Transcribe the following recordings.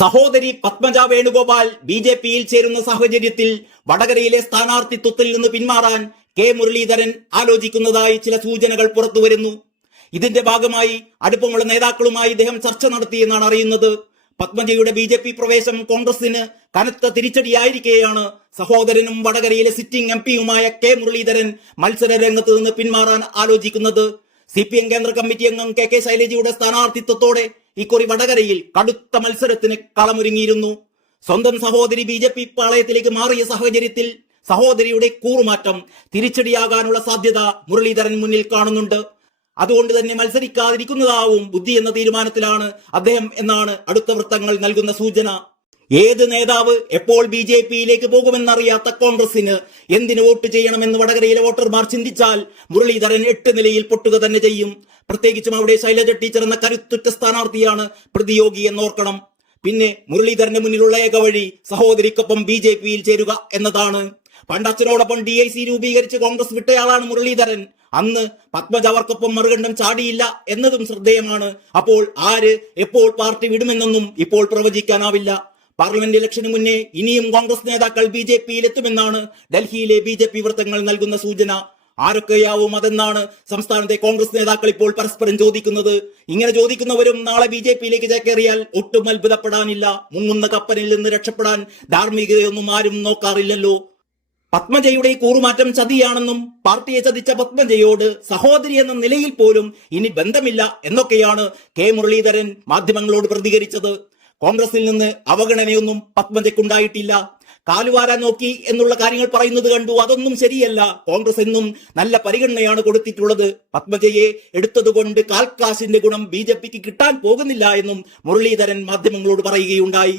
സഹോദരി പത്മജ വേണുഗോപാൽ ബി.ജെ.പിയിൽ ചേരുന്ന സാഹചര്യത്തിൽ വടകരയിലെ സ്ഥാനാർത്ഥിത്വത്തിൽ നിന്ന് പിന്മാറാൻ കെ മുരളീധരൻ ആലോചിക്കുന്നതായി ചില സൂചനകൾ പുറത്തുവരുന്നു. ഇതിന്റെ ഭാഗമായി അടുപ്പമുള്ള നേതാക്കളുമായി ഇദ്ദേഹം ചർച്ച നടത്തിയെന്നാണ് അറിയുന്നത്. പത്മജയുടെ ബി.ജെ.പി പ്രവേശം കോൺഗ്രസിന് കനത്ത തിരിച്ചടിയായിരിക്കെയാണ് സഹോദരനും വടകരയിലെ സിറ്റിംഗ് എം.പിയുമായ കെ മുരളീധരൻ മത്സര രംഗത്ത് നിന്ന് പിന്മാറാൻ ആലോചിക്കുന്നത്. CPM കേന്ദ്ര കമ്മിറ്റി അംഗം കെ ശൈലജയുടെ സ്ഥാനാർത്ഥിത്വത്തോടെ ഇക്കുറി വടകരയിൽ കടുത്ത മത്സരത്തിന് കളമൊരുങ്ങിയിരുന്നു. സ്വന്തം സഹോദരി ബി.ജെ.പി പാളയത്തിലേക്ക് മാറിയ സാഹചര്യത്തിൽ സഹോദരിയുടെ കൂറുമാറ്റം തിരിച്ചടിയാകാനുള്ള സാധ്യത മുരളീധരൻ മുന്നിൽ കാണുന്നുണ്ട്. അതുകൊണ്ട് തന്നെ മത്സരിക്കാതിരിക്കുന്നതാവും ബുദ്ധി എന്ന തീരുമാനത്തിലാണ് അദ്ദേഹം എന്നാണ് അടുത്ത വൃത്തങ്ങൾ നൽകുന്ന സൂചന. ഏത് നേതാവ് എപ്പോൾ ബി.ജെ.പിയിലേക്ക് പോകുമെന്നറിയാത്ത കോൺഗ്രസിന് എന്തിനു വോട്ട് ചെയ്യണമെന്ന് വടകരയിലെ വോട്ടർമാർ ചിന്തിച്ചാൽ മുരളീധരൻ 8 നിലയിൽ പൊട്ടുക തന്നെ ചെയ്യും. പ്രത്യേകിച്ചും അവിടെ ശൈലജ ടീച്ചർ എന്ന കരുത്തുറ്റ സ്ഥാനാർത്ഥിയാണ് പ്രതിയോഗി എന്നോർക്കണം. പിന്നെ മുരളീധരന് മുന്നിലുള്ള ഏക വഴി സഹോദരിക്കൊപ്പം ബി.ജെ.പിയിൽ ചേരുക എന്നതാണ്. പണ്ട് അച്ഛനോടൊപ്പം DIC രൂപീകരിച്ച് കോൺഗ്രസ് വിട്ടയാളാണ് മുരളീധരൻ. അന്ന് പത്മജ അവർക്കൊപ്പം മറുകണ്ഠം ചാടിയില്ല എന്നതും ശ്രദ്ധേയമാണ്. അപ്പോൾ ആര് എപ്പോൾ പാർട്ടി വിടുമെന്നൊന്നും ഇപ്പോൾ പ്രവചിക്കാനാവില്ല. പാർലമെന്റ് ഇലക്ഷന് മുന്നേ ഇനിയും കോൺഗ്രസ് നേതാക്കൾ ബി.ജെ.പിയിൽ എത്തുമെന്നാണ് ഡൽഹിയിലെ ബി.ജെ.പി വൃത്തങ്ങൾ നൽകുന്ന സൂചന. ആരൊക്കെയാവും അതെന്നാണ് സംസ്ഥാനത്തെ കോൺഗ്രസ് നേതാക്കൾ ഇപ്പോൾ പരസ്പരം ചോദിക്കുന്നത്. ഇങ്ങനെ ചോദിക്കുന്നവരും നാളെ ബി.ജെ.പിയിലേക്ക് ചേക്കേറിയാൽ ഒട്ടും അത്ഭുതപ്പെടാനില്ല. മുങ്ങുന്ന കപ്പലിൽ നിന്ന് രക്ഷപ്പെടാൻ ധാർമ്മികതയൊന്നും ആരും നോക്കാറില്ലല്ലോ. പത്മജയുടെ കൂറുമാറ്റം ചതിയാണെന്നും പാർട്ടിയെ ചതിച്ച പത്മജയോട് സഹോദരി എന്ന നിലയിൽ പോലും ഇനി ബന്ധമില്ല എന്നൊക്കെയാണ് കെ മുരളീധരൻ മാധ്യമങ്ങളോട് പ്രതികരിച്ചത്. കോൺഗ്രസിൽ നിന്ന് അവഗണനയൊന്നും പത്മജയ്ക്കുണ്ടായിട്ടില്ല. കാലുവാരാൻ നോക്കി എന്നുള്ള കാര്യങ്ങൾ പറയുന്നത് കണ്ടു. അതൊന്നും ശരിയല്ല. കോൺഗ്രസ് എന്നും നല്ല പരിഗണനയാണ് കൊടുത്തിട്ടുള്ളത്. പത്മജയെ എടുത്തതുകൊണ്ട് കാൽക്കാശിന്റെ ഗുണം ബി.ജെ.പിക്ക് കിട്ടാൻ പോകുന്നില്ല എന്നും മുരളീധരൻ മാധ്യമങ്ങളോട് പറയുകയുണ്ടായി.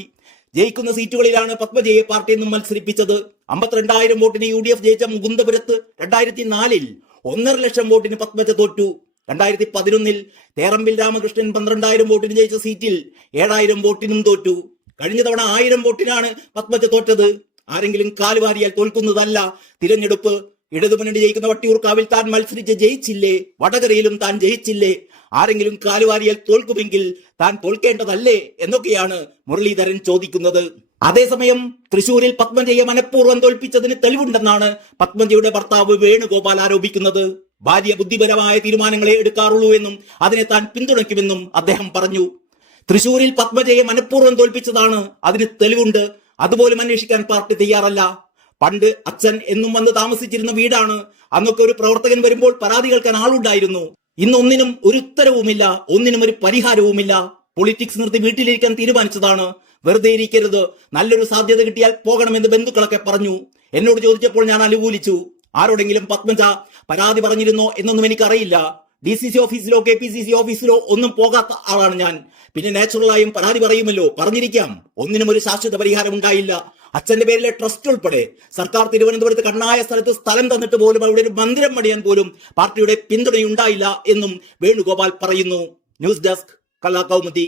ജയിക്കുന്ന സീറ്റുകളിലാണ് പത്മജയെ പാർട്ടി നിന്നും മത്സരിപ്പിച്ചത്. 52,000 വോട്ടിന് UDF ജയിച്ച മുകുന്ദപുരത്ത് 2004 1.5 ലക്ഷം വോട്ടിന് പത്മജ തോറ്റു. 2011 തേറമ്പിൽ രാമകൃഷ്ണൻ 12,000 വോട്ടിന് ജയിച്ച സീറ്റിൽ 7,000 വോട്ടിനും തോറ്റു. കഴിഞ്ഞ തവണ 1000 വോട്ടിനാണ് പത്മജ തോറ്റത്. ആരെങ്കിലും കാലുവാരിയാൽ തോൽക്കുന്നതല്ല തിരഞ്ഞെടുപ്പ്. ഇടതുമുന്നണി ജയിക്കുന്ന വട്ടിയൂർക്കാവിൽ താൻ മത്സരിച്ച് ജയിച്ചില്ലേ? വടകരയിലും താൻ ജയിച്ചില്ലേ? ആരെങ്കിലും കാലുവാരിയാൽ തോൽക്കുമെങ്കിൽ താൻ തോൽക്കേണ്ടതല്ലേ എന്നൊക്കെയാണ് മുരളീധരൻ ചോദിക്കുന്നത്. അതേസമയം തൃശൂരിൽ പത്മജയെ മനഃപൂർവ്വം തോൽപ്പിച്ചതിന് തെളിവുണ്ടെന്നാണ് പത്മജയുടെ ഭർത്താവ് വേണുഗോപാൽ ആരോപിക്കുന്നത്. ഭാര്യ ബുദ്ധിപരമായ തീരുമാനങ്ങളെ എടുക്കാറുള്ളൂ എന്നും അതിനെ താൻ പിന്തുണയ്ക്കുമെന്നും അദ്ദേഹം പറഞ്ഞു. തൃശൂരിൽ പത്മജയെ മനഃപൂർവ്വം തോൽപ്പിച്ചതാണ്, അതിന് തെളിവുണ്ട്. അതുപോലും അന്വേഷിക്കാൻ പാർട്ടി തയ്യാറല്ല. പണ്ട് അച്ഛൻ എന്നും വന്ന് താമസിച്ചിരുന്ന വീടാണ്. അന്നൊക്കെ ഒരു പ്രവർത്തകൻ വരുമ്പോൾ പരാതി കേൾക്കാൻ ആളുണ്ടായിരുന്നു. ഇന്നൊന്നിനും ഒരു ഉത്തരവുമില്ല, ഒന്നിനും ഒരു പരിഹാരവുമില്ല. പൊളിറ്റിക്സ് നിർത്തി വീട്ടിലിരിക്കാൻ തീരുമാനിച്ചതാണ്. വെറുതെ ഇരിക്കരുത്, നല്ലൊരു സാധ്യത കിട്ടിയാൽ പോകണമെന്ന് ബന്ധുക്കളൊക്കെ പറഞ്ഞു. എന്നോട് ചോദിച്ചപ്പോൾ ഞാൻ അനുകൂലിച്ചു. ആരോടെങ്കിലും പത്മജ പരാതി പറഞ്ഞിരുന്നോ എന്നൊന്നും എനിക്കറിയില്ല. DCC ഓഫീസിലോ KPCC ഓഫീസിലോ ഒന്നും പോകാത്ത ആളാണ് ഞാൻ. പിന്നെ നാച്ചുറലായും പരാതി പറയുമല്ലോ, പറഞ്ഞിരിക്കാം. ഒന്നിനും ഒരു ശാശ്വത പരിഹാരം ഉണ്ടായില്ല. അച്ഛന്റെ പേരിലെ ട്രസ്റ്റ് ഉൾപ്പെടെ സർക്കാർ തിരുവനന്തപുരത്ത് കണ്ണായ സ്ഥലത്ത് സ്ഥലം തന്നിട്ട് പോലും അവിടെ ഒരു മന്ദിരം പണിയാൻ പോലും പാർട്ടിയുടെ പിന്തുണയുണ്ടായില്ല എന്നും വേണുഗോപാൽ പറയുന്നു. News desk Kalakaumudi.